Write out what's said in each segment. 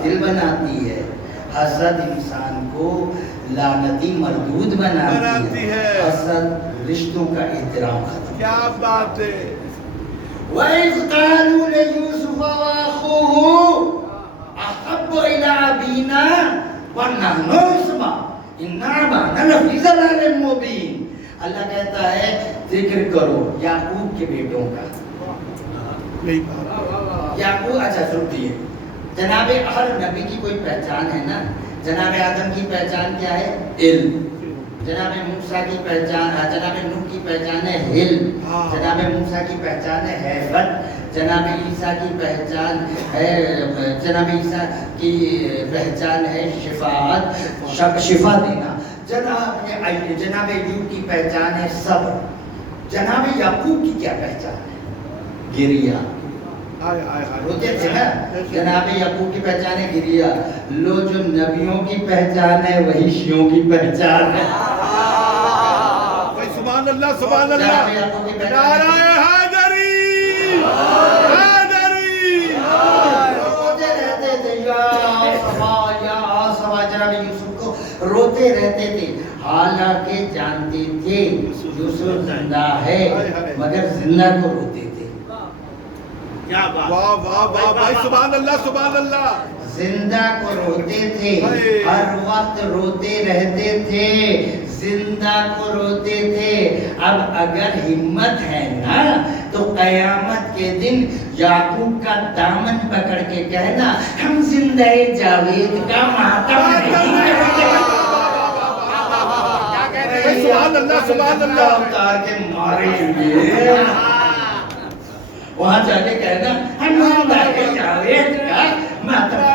قاتل بناتی ہے، حسد انسان کو لعنتی مردود بناتی ہے، حسد رشتوں کا احترام ختم۔ کیا بات ہے۔ وَإِذْ قَالُوا لِيُوسُفَ وَأَخُوهُ أَحَبُّ إِلَىٰ أَبِينَا وَنَحْنُ عُصْبَةٌ إِنَّ أَبَانَا لَفِي ضَلَالٍ مُّبِينٍ۔ اللہ کہتا ہے ذکر کرو یعقوب کے بیٹوں کا۔ یعقوب، اچھا سنتی ہے، جناب ہر نبی کی کوئی پہچان ہے نا۔ جناب آدم کی پہچان کیا ہے؟ علم۔ جناب موسیٰ کی پہچان، جناب نوح کی پہچان ہے علم۔ جناب موسیٰ کی پہچان ہے حیبت۔ جناب عیسیٰ کی پہچان ہے، جناب عیسیٰ کی پہچان ہے شفاعت، شفا دینا۔ جناب ایوب کی پہچان ہے صبر۔ جناب یعقوب کی کیا پہچان ہے؟ گریہ۔ روتے تھے نا۔ جناب یعقوب کی پہچان ہے گریہ۔ لو جو نبیوں کی پہچان ہے وہی شیعوں کی پہچان ہے۔ سبحان اللہ سبحان اللہ۔ نعرہ حیدری حیدری۔ روتے رہتے تھے یا صفا، جناب یوسف کو روتے رہتے تھے، حالانکہ جانتے تھے یوسف زندہ ہے مگر زندہ کو روتے تھے۔ واہ واہ واہ بھائی، سبحان اللہ سبحان اللہ۔ زندہ کو روتے تھے، ہر وقت روتے رہتے تھے، زندہ کو روتے تھے۔ اب اگر ہمت ہے نا تو قیامت کے دن یعقوب کا دامن پکڑ کے کہنا ہم زندہ جاوید کا ماتم سبحان اللہ سبحان اللہ اتار کے ماریں گے۔ وہاں جا کے کہنا ہم زندہ جاوید کا ماتم۔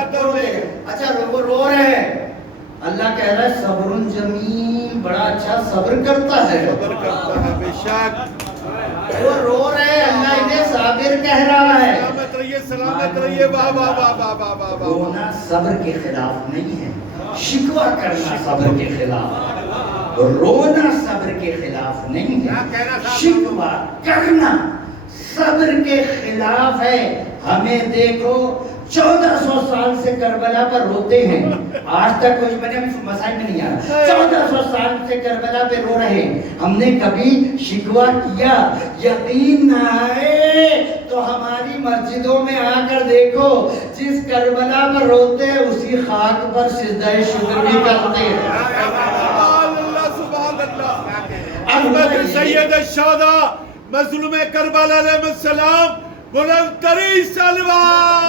اچھا وہ رو رہے ہیں، اللہ کہہ رہا ہے صبر جمیل، بڑا اچھا صبر کرتا ہے، صبر کرتا ہے بے شک۔ وہ رو رہے ہیں، اللہ انہیں صابر کہہ رہا ہے۔ سلامت رہیے سلامت رہیے۔ واہ واہ واہ واہ واہ واہ واہ۔ رونا صبر کے خلاف نہیں ہے، شکوہ کرنا صبر کے خلاف، رونا صبر کے خلاف نہیں ہے، شکوہ کرنا صبر کے خلاف ہے۔ ہمیں دیکھو 1400 سال سے کربلا پر روتے ہیں، آج تک کچھ بنے مسائل میں نہیں آ رہا۔ 1400 سال سے کربلا پہ رو رہے ہیں، ہم نے کبھی شکوہ کیا؟ یقین نہ آئے تو ہماری مسجدوں میں آ کر دیکھو، جس کربلا پر روتے ہیں اسی خاک پر سجدہ شکر بھی کرتے ہیں۔ سبحان اللہ سبحان اللہ۔ احمد سید الشہداء مظلوم کربلا علیہ السلام، بلند ترین صلوات۔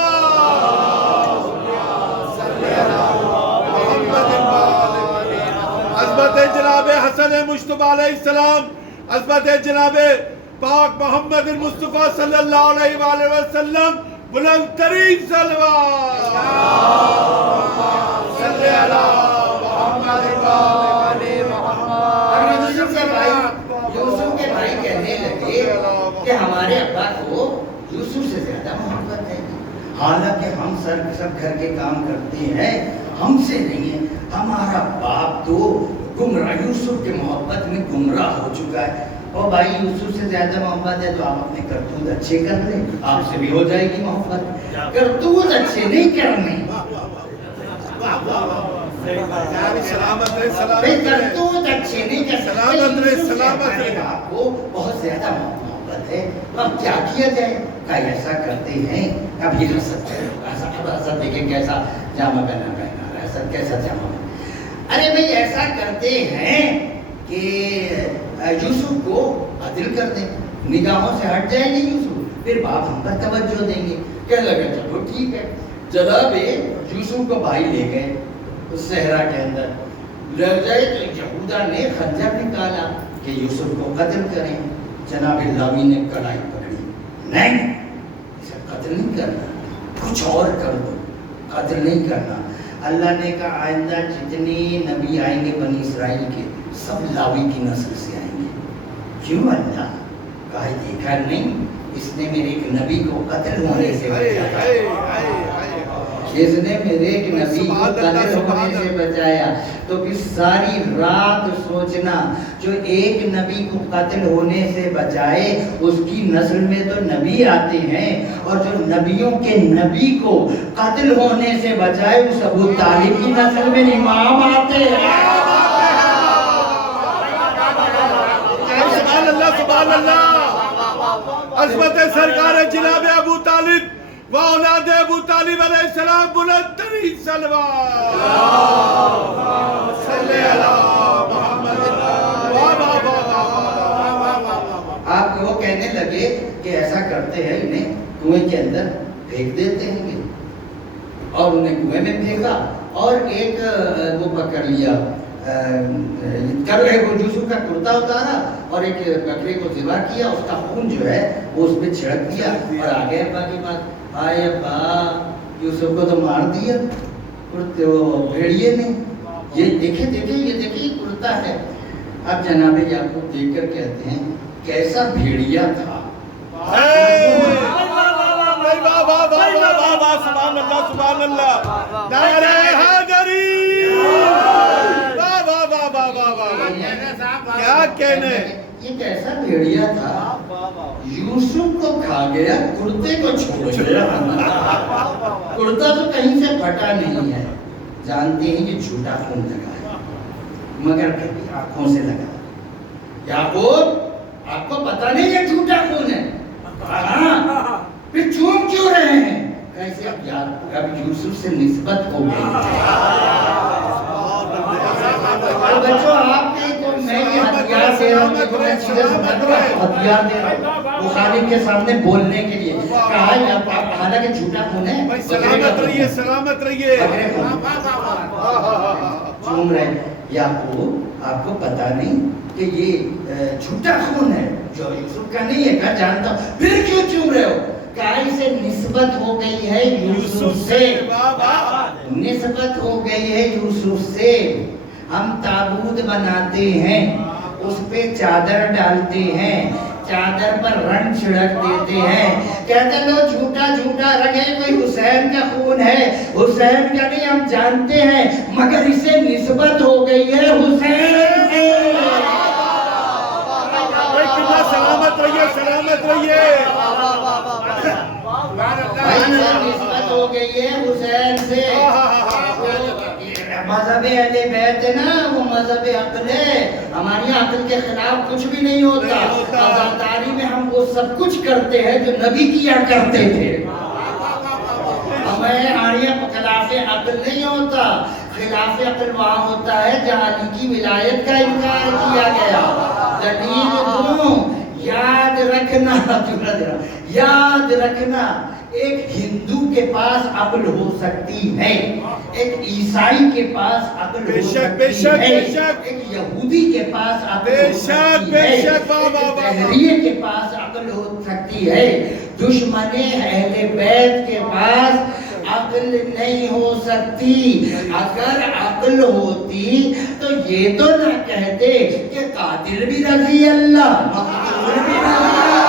عظمت جناب حسن مجتبی علیہ السلام، عظمت جناب پاک محمد المصطفیٰ صلی اللہ علیہ وآلہ وسلم، بلند ترین صلوات۔ صلی اللہ محمد یوسف کے بھائی کہنے لگے کہ ہمارے ابا کو یوسف سے زیادہ محبت ہے، حالانکہ ہم سب گھر کے کام کرتے ہیں، ہم سے نہیں ہے، ہمارا باپ تو گمراہ، یوسف کے محبت میں گمراہ ہو چکا ہے۔ اور بھائی یوسف سے زیادہ محبت ہے تو آپ اپنے کرتوت اچھے کر لیں، آپ سے بھی ہو جائے گی محبت۔ کرتوت اچھے نہیں کرنے، سلامت رہے کرتوت اچھے نہیں کرنے، سلامت رہے سلامت رہے۔ آپ کو بہت زیادہ محبت ہے، اب کیا کیا جائے؟ کہیں ایسا کرتے ہیں، اب یہ حسد ہے، حسد دیکھیں کیسا جامع پہنا ہے، حسد کیسا جامع پہنا۔ ارے بھئی ایسا کرتے ہیں کہ یوسف کو قتل کر دیں، نگاہوں سے ہٹ جائے گی یوسف، پھر باپ ہم پر توجہ دیں گے۔ کہنے لگے چلو ٹھیک ہے، جناب یوسف کو بھائی لے گئے اس صحرا کے اندر، لے گئے تو یہودا نے خنجر نکالا کہ یوسف کو قتل کریں۔ جناب لاوی نے کڑائی پکڑی، نہیں اسے قتل نہیں کرنا، کچھ اور کر دو، قتل نہیں کرنا۔ اللہ نے کہا آئندہ جتنے نبی آئیں گے بنی اسرائیل کے سب لاوی کی نسل سے آئیں گے۔ کیوں اللہ؟ کہا دیکھا نہیں اس نے میرے ایک نبی کو قتل ہونے سے بچایا۔ جس نے میرے ایک نبی کو قتل ہونے سے بچایا. تو پھر ساری رات سوچنا جو ایک نبی کو قتل ہونے سے بچائے اس کی نسل میں تو نبی آتے ہیں, اور جو نبیوں کے نبی کو قتل ہونے سے بچائے اس ابو طالب کی نسل میں امام آتے ہیں. سبحان اللہ سبحان اللہ. عظمت سرکار جناب ابو طالب و اولاد ابو طالب علیہ السلام بلند ترین صلوات. صلی اللہ محمد. آپ وہ کہنے لگے کہ ایسا کرتے ہیں انہیں کنویں کے اندر پھینک دیتے ہیں, اور انہیں کنویں میں پھینکا اور ایک وہ پکڑ لیا, یوسف کا کرتا اتارا اور ایک بکرے کو ذبح کیا, اس کا خون جو ہے وہ اس میں چھڑک دیا اور آگے باقی بات. آئے ابا یوسف کو تو مار دیا بھیڑیے نے. یہ دیکھیں یہ کرتا ہے. اب جناب یعقوب دیکھ کر کہتے ہیں کیسا بھیڑیا تھا. سبحان اللہ سبحان اللہ. نعرہ حیدری. کیا کہنے. یہ کیسا بھیڑیا تھا, یوسف کو کھا گیا, کرتے کو چھوڑ گیا. کرتا تو کہیں سے پھٹا نہیں ہے. جانتے ہیں یہ جھوٹا خون لگا ہے, مگر کبھی آنکھوں سے لگا. یعقوب آپ کو پتا نہیں یہ جھوٹا خون ہے. پھر چوم کیوں رہے ہیں. کیسے اب یوسف سے نسبت ہو گئی. بچوں آپ کے کو میں یہ ہتھیار دے رہا ہوں, بخاری کے سامنے بولنے کے لیے کہا حالانکہ جھوٹا خون ہے. سلامت رہیے سلامت رہیے. چوم رہے. یعقوب آپ کو پتا نہیں کہ یہ جھوٹا خون ہے جو یوسف کا نہیں ہے. کہا جانتا ہوں. پھر کیوں چوم رہے ہو. کہا اسے نسبت ہو گئی ہے یوسف سے. نسبت ہو گئی ہے یوسف سے. ہم تابوت بناتے ہیں, اس پہ چادر ڈالتے ہیں, چادر پر رنگ چھڑک دیتے ہیں, کہتے لو جھوٹا جھوٹا رنگ ہے, کوئی حسین کا خون ہے. حسین کا نہیں ہم جانتے ہیں, مگر اسے نسبت ہو گئی ہے حسین سے. سلامت رہیے سلامت رہیے. نسبت ہو گئی ہے حسین سے. مذہب اہل بیت ہے نا, وہ مذہب عقل ہے. ہماری عقل کے خلاف کچھ بھی نہیں ہوتا. عزاداری میں ہم وہ سب کچھ کرتے ہیں جو نبی کیا کرتے تھے. ہمیں آریہ خلاف عقل نہیں ہوتا. خلاف عقل وہاں ہوتا ہے جہاں علی کی ولایت کا انکار کیا گیا. دلیل دوں, یاد رکھنا, یاد رکھنا, ایک ہندو کے پاس عقل ہو سکتی ہے, ایک عیسائی کے پاس عقل ہو سکتی ہے, ایک یہودی کے پاس عقل ہو سکتی ہے, ایک بحریے کے پاس عقل ہو سکتی ہے. دشمن اہل بیت کے پاس عقل نہیں ہو سکتی. اگر عقل ہوتی تو یہ تو نہ کہتے کہ قاتل بھی رضی اللہ, مقتول بھی رضی اللہ.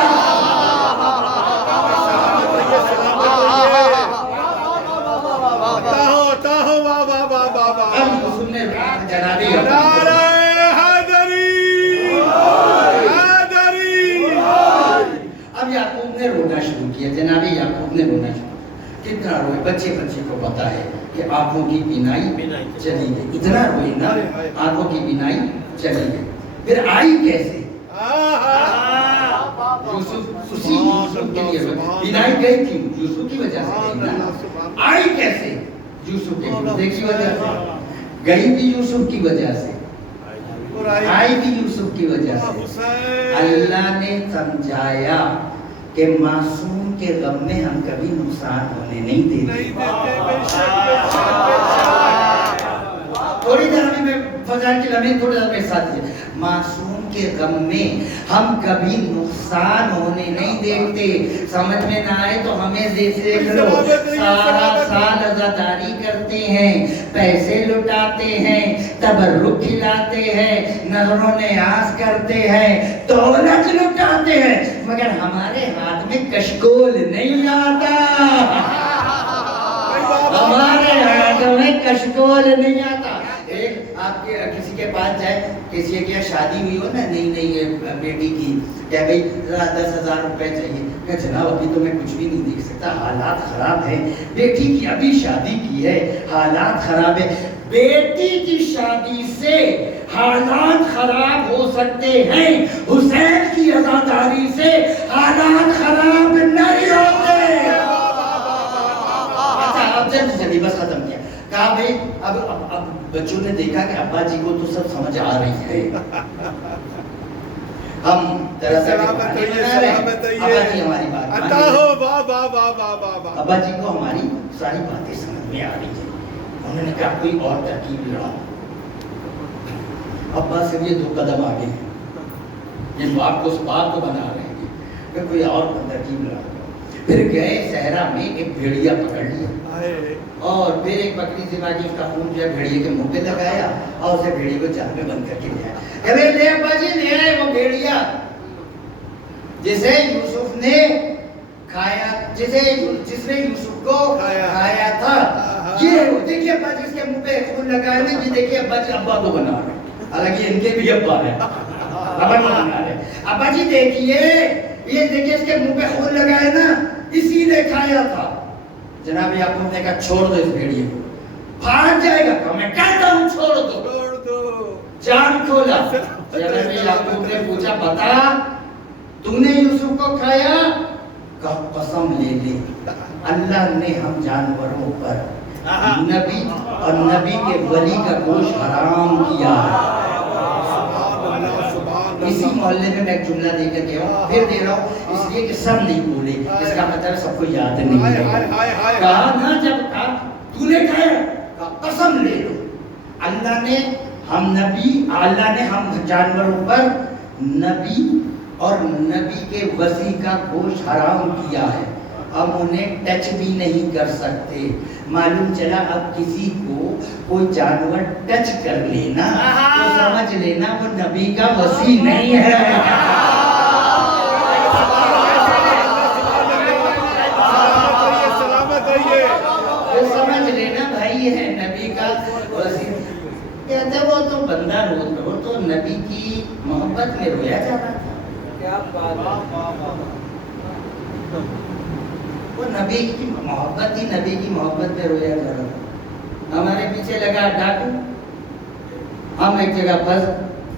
اب یعقوب نے رونا شروع کیا. جناب یعقوب نے رونا شروع. کتنا روئے. بچے کو پتا ہے کہ آنکھوں کی بینائی چلی گئی. اتنا روئے نا, آنکھوں کی بینائی چلی گئی. پھر آئی کیسے. یوسف اسی یوسف کے لیے بینائی گئی تھی, یوسف کی وجہ سے گئی نا. آئی کیسے. یوسف کے گردے کی وجہ سے. گئی بھی یوسف کی وجہ سے, آئی بھی یوسف کی وجہ سے. اللہ نے سمجھایا کہ معصوم کے غم میں ہم کبھی نقصان ہونے نہیں دیتے. تھوڑی دیر میں فضائل کے لمحے تھوڑی دیر میں ساتھ دیجئے. معصوم کے غم میں ہم کبھی نقصان ہونے نہیں دیکھتے. سمجھ میں نہ آئے تو ہمیں دیکھ لو, سارا سال عزاداری کرتے ہیں, پیسے لٹاتے ہیں, تبرک کھلاتے ہیں, نظر و نیاز کرتے ہیں, دولت لٹاتے ہیں, مگر ہمارے ہاتھ میں کشکول نہیں آتا. ہمارے ہاتھوں میں کشکول نہیں آتا. ایک آپ کے کسی کے پاس جائے, کسی کے شادی ہوئی ہو نا نئی بیٹی کی, کیا بھائی 10,000 روپے چاہیے, کہ جناب ابھی تو میں کچھ بھی نہیں دیکھ سکتا, حالات خراب ہیں. بیٹی کی ابھی شادی کی ہے, حالات خراب ہے. بیٹی کی شادی سے حالات خراب ہو سکتے ہیں, حسین کی عزاداری سے حالات خراب نہیں ہوتے. اچھا اب جلدی بس ختم کیا. کہا بھائی اب بچوں نے دیکھا کہ ابا جی کو تو سب سمجھ آ رہی ہے, ہم دراصل ابا جی ہماری بات, ابا جی کو ہماری ساری باتیں سمجھ میں آ رہی ہے. انہوں نے کہا کوئی اور ترکیب لڑاؤ. ابا سے یہ 2 قدم آگے ہیں, یہ باپ کو اس بات کو بنا رہے ہیں کہ کوئی اور ترکیب لڑاؤ. پھر گئے صحرا میں, ایک بھیڑیا پکڑ لیا اور پھر ایک بکری سے باقی اس کا خون جو ہے بھیڑیے کے منہ پہ لگایا اور اسے بھیڑیے کو جال میں بند کر کے لے آیا. کہ لے ابا جی لے آئے وہ بھیڑیا جسے یوسف نے کھایا, جس نے یوسف کو کھایا تھا. یہ دیکھیے ابا جی اس کے منہ پہ خون لگایا نہیں, یہ دیکھیے ابا جی ابا کو بنا رہے, حالانکہ ان کے بھی ابا ہے, ابا کو بنا رہے. ابا جی دیکھیے, یہ دیکھیے اس کے منہ پہ خون لگایا نا, اسی نے کھایا تھا. جناب یعقوب نے کہا چھوڑ دو اس بھیڑیے کو, بھاگ جائے گا. کہ میں کہتا ہوں چھوڑ دو. جان کھولا. جناب یعقوب نے پوچھا بتا تو نے یوسف کو کھایا؟ کہا قسم لے لے اللہ نے ہم جانوروں پر نبی اور نبی کے ولی کا گوشت حرام کیا ہے. اسی محلے میں ایک جملہ دے کر گیا ہوں, پھر دے رہا ہوں اس لیے کہ سب نہیں بولے, اس کا مطلب سب کو یاد نہیں ہے. کہا نا جب کہا تو نے کہا قسم لے لو اللہ نے ہم نبی, اللہ نے ہم جانوروں پر نبی اور نبی کے وصی کا گوشت حرام کیا ہے, ہم انہیں ٹچ بھی نہیں کر سکتے. معلوم چلا اب کسی کو کوئی جانور ٹچ کر لینا تو سمجھ لینا وہ نبی کا وصی نہیں ہے. وہ سمجھ لینا بھائی ہے نبی کا وصی. کہتے وہ تو بندہ رو تو نبی کی محبت میں رویا جاتا تھا. وہ نبی کی محبت تھی, نبی کی محبت میں رویا جا رہا تھا. ہمارے پیچھے لگا ڈاکو, ہم ایک جگہ پھنس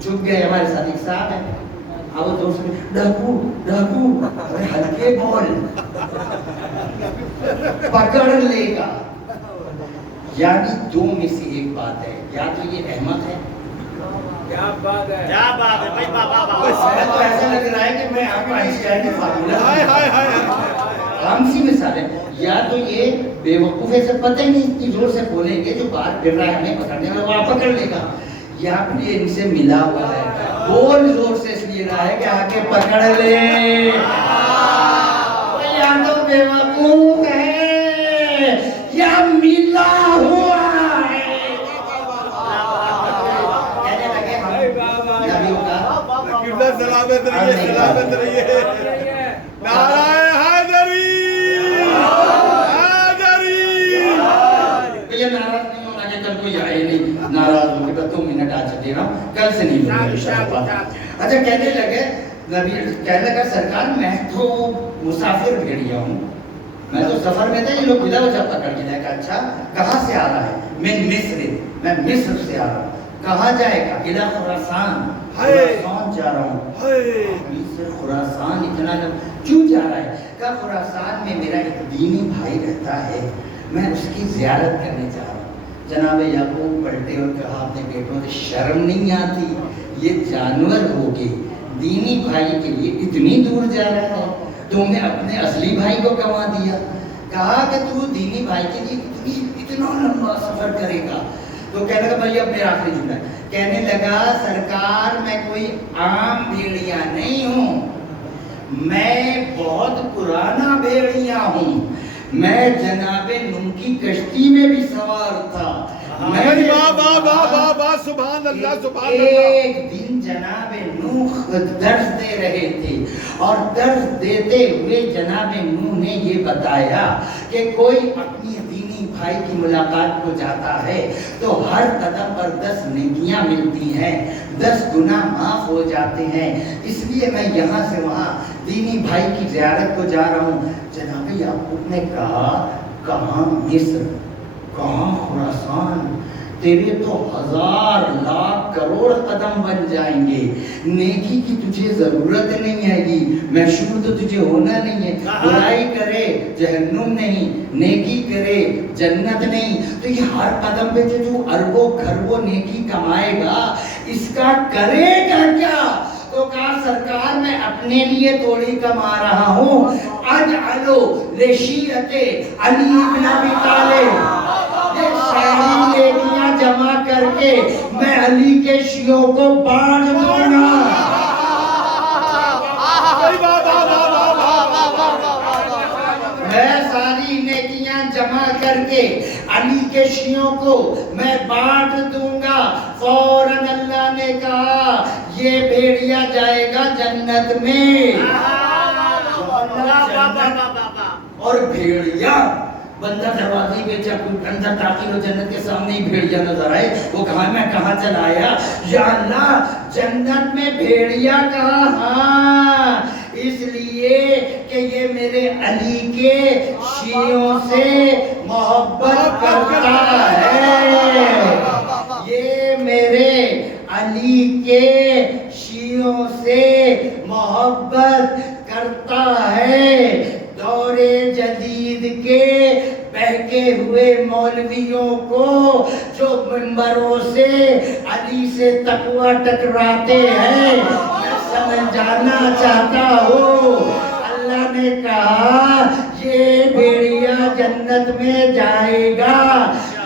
چھپ گئے. ہمارے ساتھ ایک صاحب ہے, اب وہ دوست میں ڈاکو ڈاکو, ارے ہلکے بول پکڑ لے گا. یعنی 2 میں سے ایک بات ہے, یا تو یہ احمد ہے, کیا بات ہے, کیا بات ہے بھائی, تو ایسا لگ رہا ہے کہ میں آپ کو آئنسٹائن کی فارمولا عام سی مثال ہے, یا تو یہ بے وقوف ہے, سے پتہ ہی نہیں اتنی زور سے بولیں گے جو باہر گر رہا ہے ہمیں پکڑنے میں وہ پکڑ لے گا, یا پھر یہ ان سے ملا ہوا ہے, بول زور سے اس لیے رہا ہے کہ آ کے پکڑ لے. یا تو بے وقوف ہے یا ملا ہوا ہے. کہنے لگے ہم نبیوں کا سلامت رہیے, سلامت رہیے. نعرہ حیدری, حیدری. یہ ناراض نہیں ہونا کہ کل کوئی آئے نہیں, ناراض ہو کے 2 منٹ آج دے رہا ہوں, کل سے نہیں ہوگا انشاءاللہ. اچھا کہنے لگے نبی, کہنے لگا سرکار میں تو مسافر بھیڑیا ہوں, میں تو سفر میں تھا, یہ لوگ بلا وجہ پکڑ کے لے. اچھا کہاں سے آ رہا ہے؟ میں مصر سے آ رہا ہوں. کہاں جائے گا؟ الہ خراسان, خراسان جا رہا ہوں. مصر خراسان اتنا کیوں جا رہا ہے؟ کہا خراسان میں میرا ایک دینی بھائی رہتا ہے, میں اس کی زیارت کرنے جا رہا ہوں. جناب یعقوب پلٹے اور کہا اپنے بیٹوں سے شرم نہیں آتی, یہ جانور ہو کے دینی بھائی کے لیے اتنی دور جا رہا ہے, تم نے اپنے اصلی بھائی کو کما دیا. کہا کہ تو دینی بھائی کے لیے اتنا لمبا سفر کرے گا. تو کہنے لگا بھائی اب میرا آخری جملہ ہے, کہنے لگا سرکار میں کوئی عام بھیڑیا نہیں ہوں, میں بہت پرانا بھیڑیا ہوں, میں جناب نوح کی کشتی میں بھی سوار تھا. سبحان اللہ, سبحان اللہ. ایک دن جناب نوح درس دے رہے تھے اور درس دیتے ہوئے جناب نوح نے یہ بتایا کہ کوئی اپنی دینی بھائی کی ملاقات کو جاتا ہے تو ہر قدم پر 10 نیکیاں ملتی ہیں، 10 گناہ معاف ہو جاتے ہیں۔ اس لیے میں یہاں سے وہاں دینی بھائی کی زیارت کو جا رہا ہوں۔ جناب یعقوب نے کہا کہاں مصر، کہاں خراسان، تیرے تو 1000 لاکھ کروڑ قدم بن جائیں گے، نیکی کی تجھے ضرورت نہیں ہے گی، مشہور تو تجھے ہونا نہیں ہے، برائی کرے جہنم نہیں، نیکی کرے جنت نہیں۔ تو یہ ہر قدم پہ جو اربوں خربوں نیکی کمائے گا، اس کا کرے گا کیا؟ تو کہا سرکار میں اپنے لیے تھوڑی کما رہا ہوں، اجعلو لشیعت علی بن ابی طالب، یہ ساری نیکیاں جمع کر کے میں علی کے شیعوں کو بانٹ دوں گا۔ میں ساری نیکیاں جمع کر کے علی کے شیعوں کو میں بانٹ دوں گا۔ فوراً اللہ نے کہا یہ بھیڑیا جائے گا جنت میں۔ اور بھیڑیا بندہ دروازے پہ جب اندر داخل ہو جنت کے سامنے ہی بھیڑیا نظر آئے، وہ کہا میں کہاں چلا آیا یا اللہ، جنت میں بھیڑیا کہا؟ ہاں، اس لیے کہ یہ میرے علی کے شیعوں سے محبت کرتا ہے، یہ میرے علی کے شیعوں سے محبت کرتا ہے۔ دور جدید کے بہکے ہوئے مولویوں کو جو منبروں سے علی سے تقوی ٹکراتے ہیں، میں سمجھانا چاہتا ہوں، اللہ نے کہا یہ بھیڑیا جنت میں جائے گا،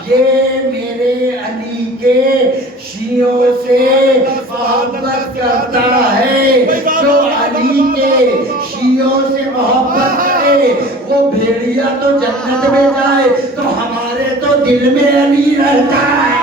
یہ میرے علی کے شیعوں سے محبت کرتا ہے۔ جو علی کے شیعوں سے محبت کرے وہ بھیڑیا تو جنت میں جائے، تو ہمارے تو دل میں علی رہتا ہے۔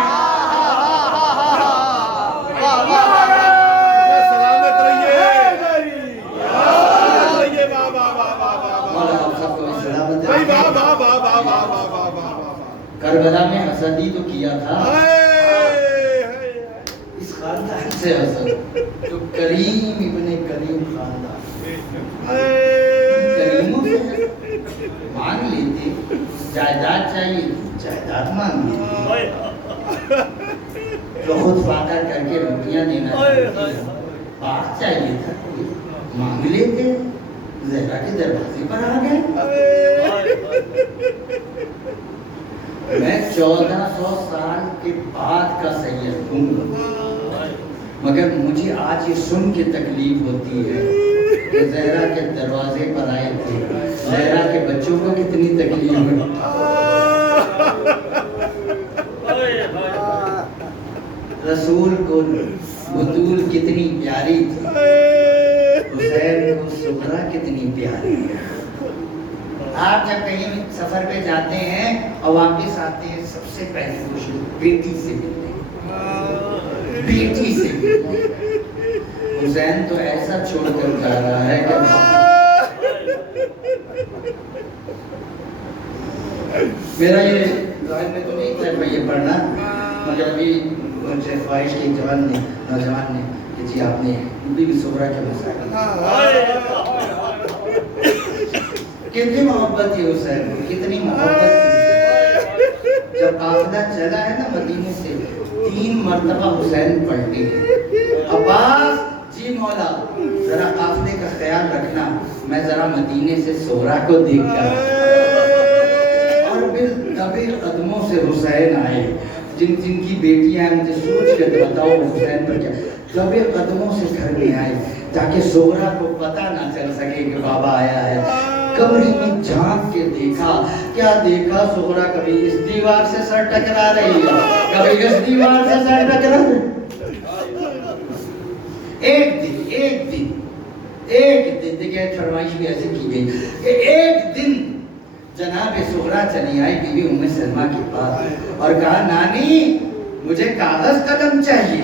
کربلا میں حسد ہی تو کیا تھا، اس خاندان سے حسد، جو کریم ابن کریم خاندان، کریموں سے مانگ لیتے، جائیداد چاہیے جائیداد مانگ لیتے، جو خود فاتح کر کے روٹیاں دینا چاہیے، بات چاہیے تھا کوئی مانگ لیتے، زہرا کے دروازے پر آ گئے۔ میں 1400 سال کے بعد کا سید ہوں، مگر مجھے آج یہ سن کے تکلیف ہوتی ہے کہ زہرا کے دروازے پر آئے تھے، زہرا کے بچوں کو کتنی تکلیف ہوئی، رسول کو بطول کتنی پیاری تھی، حسین کو سغرا کتنی پیاری ہے۔ آپ جب کہیں سفر پہ جاتے ہیں اور واپس آتے ہیں، سب سے پہلے خوشی بیٹی سے ملتے ہیں، بیٹی سے ملتے ہیں۔ حسین تو ایسا چھوڑ کر جا رہا ہے کہ میرا یہ ذہن میں تو نہیں تھا یہ پڑھنا، مگر ابھی مجھے خواہش کی نوجوان نے کہ جی آپ نے بھی سغرا کے مسائل کتنی محبت تھی حسین کو، کتنی محبت تھی۔ جب قافلہ چلا ہے نا مدینے سے، 3 مرتبہ حسین پلٹے، عباس جی مولا ذرا قافلے کا خیال رکھنا، میں ذرا مدینے سے سغرا کو دیکھ کر، اور پھر دبے قدموں سے حسین آئے، جن کی بیٹیاں ہیں مجھے سوچ کے بتاؤ حسین پر کیا، دبے قدموں سے گھر میں آئے تاکہ سغرا کو پتہ نہ چل سکے کہ بابا آیا ہے۔ کمرے میں جھانک کے دیکھا، کیا دیکھا سغرا کبھی اس دیوار سے سر ٹکرا رہی ہے، کبھی اس دیوار سے سر ٹکرا رہی ہے۔ ایک دن دیکھیں فرمائش بھی ایسے کی گئی کہ ایک دن جناب سغرا چلی آئی بی بی ام سلمہ کے پاس اور کہا نانی مجھے کاغذ قلم چاہیے۔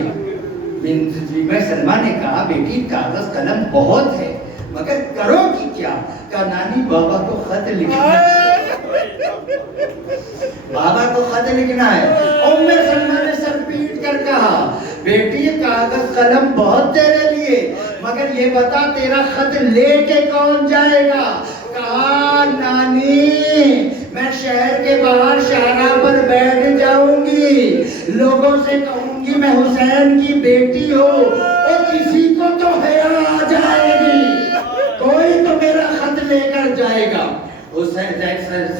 بی سلمہ نے کہا بیٹی کاغذ قلم بہت ہے مگر کرو کی کیا؟ کہا نانی بابا کو خط لکھنا۔ بابا کو خط لکھنا ہے. ام سلمہ نے سر پیٹ کر کہا بیٹی کاغذ قلم بہت تیرے لیے مگر یہ بتا تیرا خط لے کے کون جائے گا؟ کہا نانی میں شہر کے باہر شاہراہ پر بیٹھ جاؤں گی, لوگوں سے کہوں گی میں حسین کی بیٹی ہوں, اور کسی کو تو حیا آ جائے گی, کوئی تو میرا خط لے کر جائے گا. حسین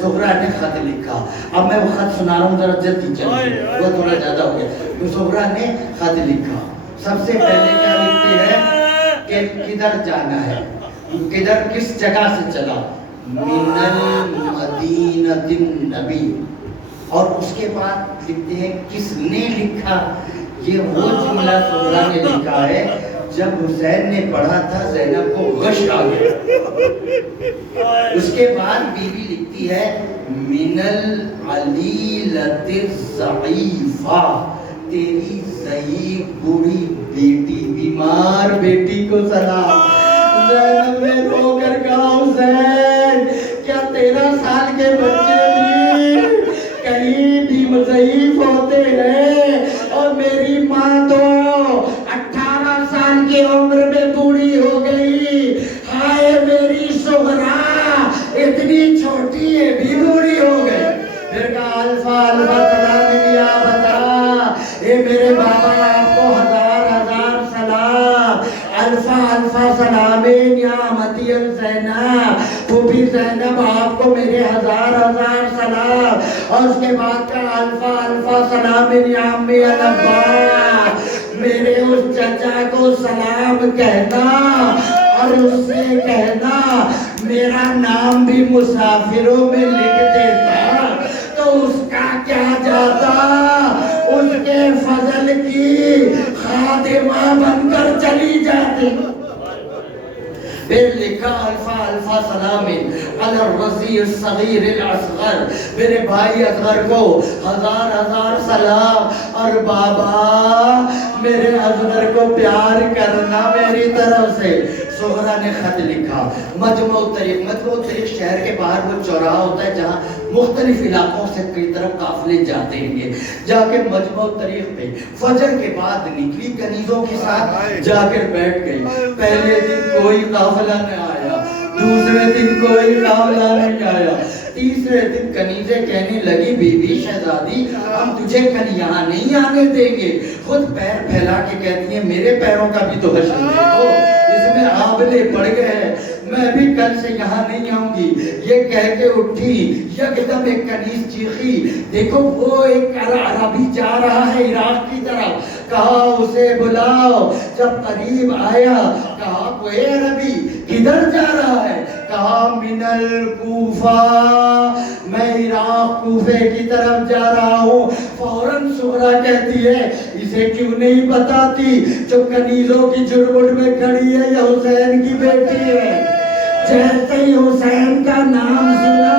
زہرا نے خط لکھا. اب میں وہ خط سنا رہا ہوں, ذرا جلدی چلیے, وہ تھوڑا زیادہ ہو گیا. زہرا نے خط لکھا. سب سے پہلے کیا لکھتی ہے کہ کدھر جانا ہے, کدھر کس جگہ سے چلا, من المدینۃ النبی, اور اس کے بعد لکھتے ہیں کس نے لکھا. یہ وہ جملہ زہرا نے لکھا ہے جب حسین نے پڑھا تھا زینب کو غش آ گیا. اس کے بعد بیوی لکھتی ہے من العلیلۃ الضعیفہ, تیری ضعیف بوڑھی بیٹی, بیمار بیٹی کو سلام. زینب نے رو کر کہا حسین کیا 13 سال کے بچے بھی کہیں بھی ضعیف ہوتے ہیں, اور میری ماں تو 18 سال کی عمر میں بوڑھی ہو گئی. ہائے میری زہرا اتنی چھوٹی ہے بھی بوڑھی ہو گئی. پھر کہا الفا الفا سلام دیا بتا, اے میرے بابا آپ کو ہزار ہزار سلام. الفا الفا سلام نعمتی الزینب, پھوپھی زینب آپ کو میرے ہزار ہزار سلام. اور اس کے بعد کا الفا الفا سلام نعمی الابا, میرے اس چچا کو سلام کہنا, اور اس سے کہنا میرا نام بھی مسافروں میں لکھ دیتا تو اس کا کیا جاتا, اس کے فضل کی خادمہ بن کر چلی جاتی. پھر لکھا الفا الفا سلام علی الرضیع الصغیر الاصغر, میرے بھائی اصغر کو ہزار ہزار سلام, اور بابا میرے اصغر کو پیار کرنا میری طرف سے. زہرا نے خط لکھا. مجمع الطریق شہر کے باہر وہ چوراہا ہوتا ہے جہاں مختلف علاقوں سے کئی طرف قافلے جاتے ہیں. جا کے مجمع الطریق پہ فجر کے بعد نکلی, کنیزوں کے ساتھ جا کر بیٹھ گئی. پہلے دن کوئی قافلہ نہ آیا, دوسرے دن کوئی قافلہ نہیں آیا, تیسرے دن کنیزیں کہنے لگی بی بی شہزادی ہم تجھے کل یہاں نہیں آنے دیں گے. خود پیر پھیلا کے کہتی ہیں میرے پیروں کا بھی تو حشر دیکھو, اس میں آبلے پڑ گئے ہیں, میں بھی کل سے یہاں نہیں آؤں گی. یہ کہہ کے اٹھی, یکدم ایک کنیز چیخی, دیکھو وہ ایک عربی جا رہا ہے عراق کی طرف, کہا اسے بلاؤ. جب قریب آیا کہا کوئی عربی کدھر جا رہا ہے, کہا من الکوفہ, میں عراق کوفے کی طرف جا رہا ہوں. فوراً زہرا کہتی ہے اسے کیوں نہیں بتاتی جو کنیزوں کی جھرمٹ میں کھڑی ہے یہ حسین کی بیٹی ہے. جیسے ہی حسین کا نام سنا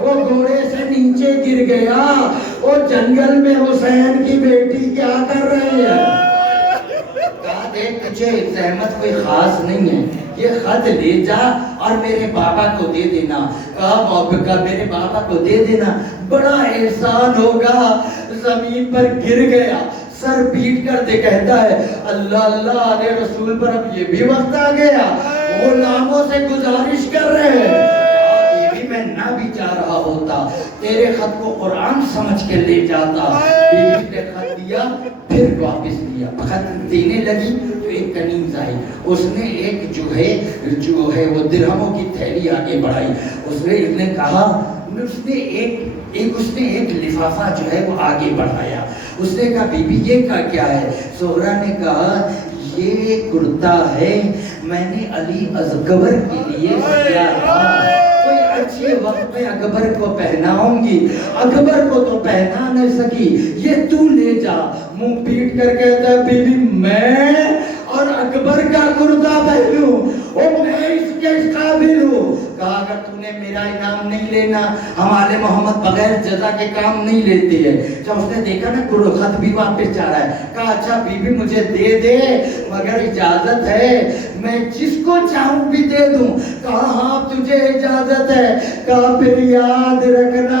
وہ گھوڑے سے نیچے گر گیا. وہ جنگل میں حسین کی بیٹی کیا کر رہی ہے. کہا دیکھ تجھے زحمت کوئی خاص نہیں ہے, یہ خط لے جا اور میرے بابا کو دے دینا. کہا میرے بابا کو دے دینا, بڑا احسان ہوگا. زمین پر گر گیا, سر پیٹ کر دے کہتا ہے اللہ اللہ علیہ رسول پر اب یہ بھی وقت آ گیا. غلاموں سے گزارش کر رہے ہیں یہ بھی میں نہ بھی چاہ رہا ہوتا, تیرے خط کو قرآن سمجھ کے لے جاتا. بیوی نے خط دیا پھر واپس دیا. خط دینے لگی تو ایک کنیز آئی, اس نے ایک جو ہے وہ درہموں کی تھیلی آگے بڑھائی. اس نے کہا اس نے ایک لفافہ جو ہے وہ آگے بڑھایا. اس نے کہا بی بی یہ کیا ہے. زہرا نے کہا یہ کرتا ہے میں نے علی اصغر کے لیے سیا تھا, کوئی اچھے وقت میں اکبر کو پہناؤں گی, اکبر کو تو پہنا نہ سکی, یہ تو لے جا. منہ پیٹ کر کہتا ہے بی بی میں اور اکبر کا کرتا پہنوں, اور میں اس کے قابل ہوں. کہا اگر تو نے میرا انعام نہیں لینا, ہمارے محمد بغیر جزا کے کام نہیں لیتے ہیں. جب اس نے دیکھا نا خط بھی واپس جا رہا ہے, کہا اچھا بی بی مجھے دے دے مگر اجازت ہے میں جس کو چاہوں بھی دے دوں. کہا ہاں تجھے اجازت ہے. کہا پھر یاد رکھنا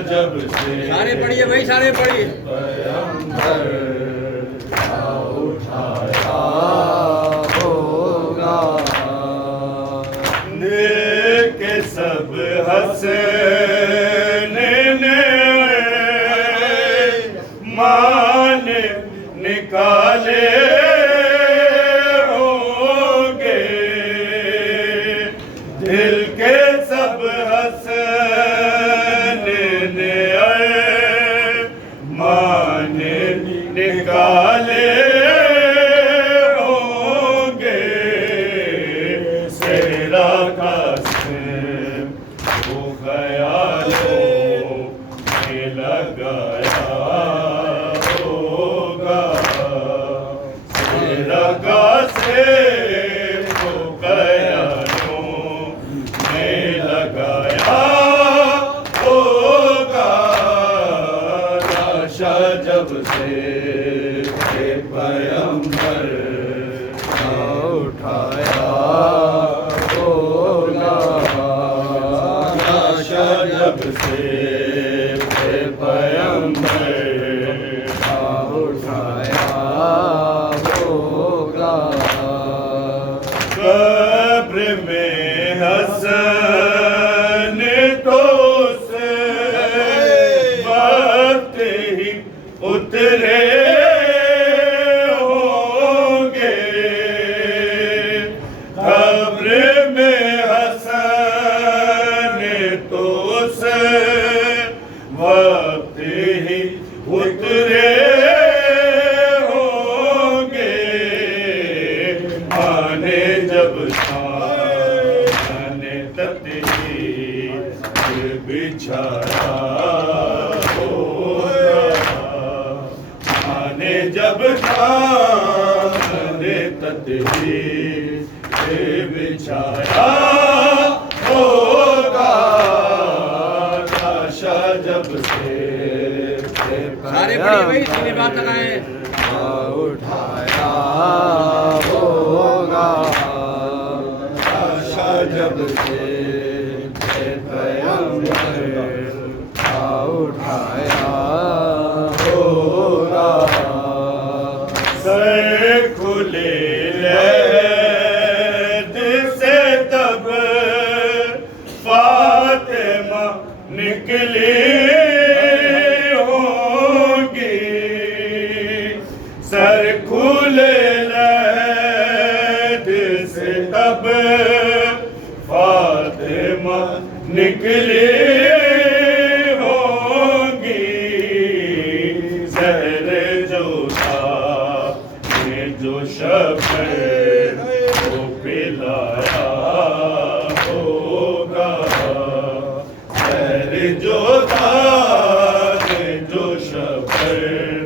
جب سے سارے پڑھیے بھائی سارے پڑھیے پیغمبر اٹھایا ہوگا نیک سب حسین نے مان نکالے ہوں گے دل کے سب حسین نے مان نکالے ہوں گے سیرا قاسم وہ خیالوں میں لگایا ہوگا سیرا قاسم وہ خیالوں میں لگایا ہوگا لاشا جب سے پیغمبر اٹھایا ہوگا لاشا جب سے پیغمبر اٹھایا ہوگا قبر میں حسن تو سے وقت ہی اترے ہوں گے قبر میں حسن تو سے وقت ہی اترے ہوں گے آنے جب آنے تطہیر بچھایا ہوگا آنے جب آنے تطہیر بچھایا ہوگا لاشا جب سے سارے پڑھیے بھائی سینے بات لگائیں اٹھایا ہوگا لاشا جب سے پیغمبر اٹھایا ہوگا سر کھلے لہد سے تب فاطمہ نکلی ہوگی سر کھلے لہد سے تب فاطمہ نکلی ہوگی زہر جو تھا نے جو شفر کو پلایا ہوگا زہر جو تھا نے جو شفر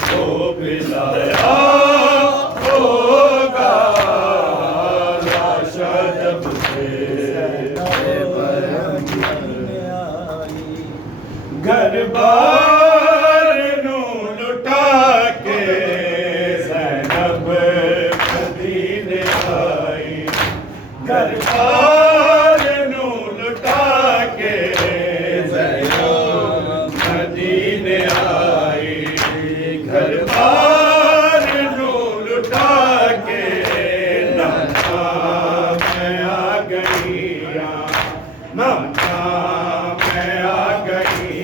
کو پلایا ہوگا لاشا جب سے گھر بار نو لٹا کے زینب مدینے آئی گھر بار نو لٹا کے زینب مدینے آئی گھر بار نو لٹا کے نانا میں آ گئی نانا میں آ گئی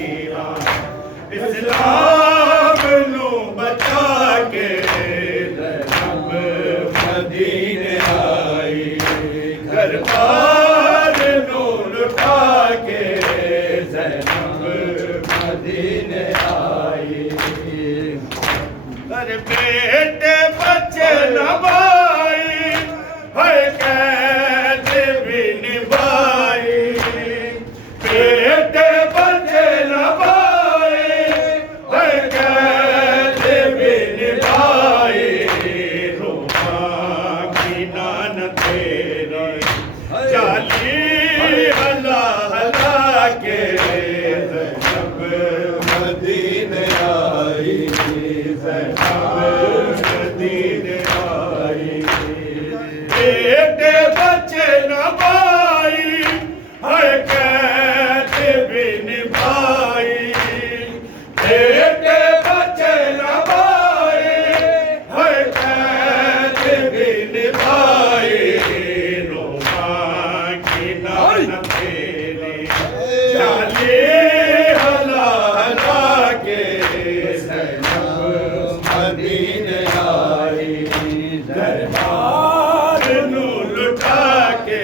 دربار نو لٹا کے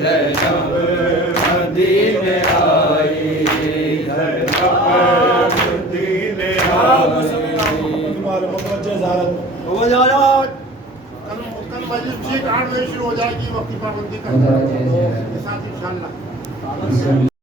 زینب مدینے آئی زینب مدینے آئی کل مجلس ٹھیک 8 بجے شروع ہو جائے گی، وقتی پابندی کا ساتھ انشاءاللہ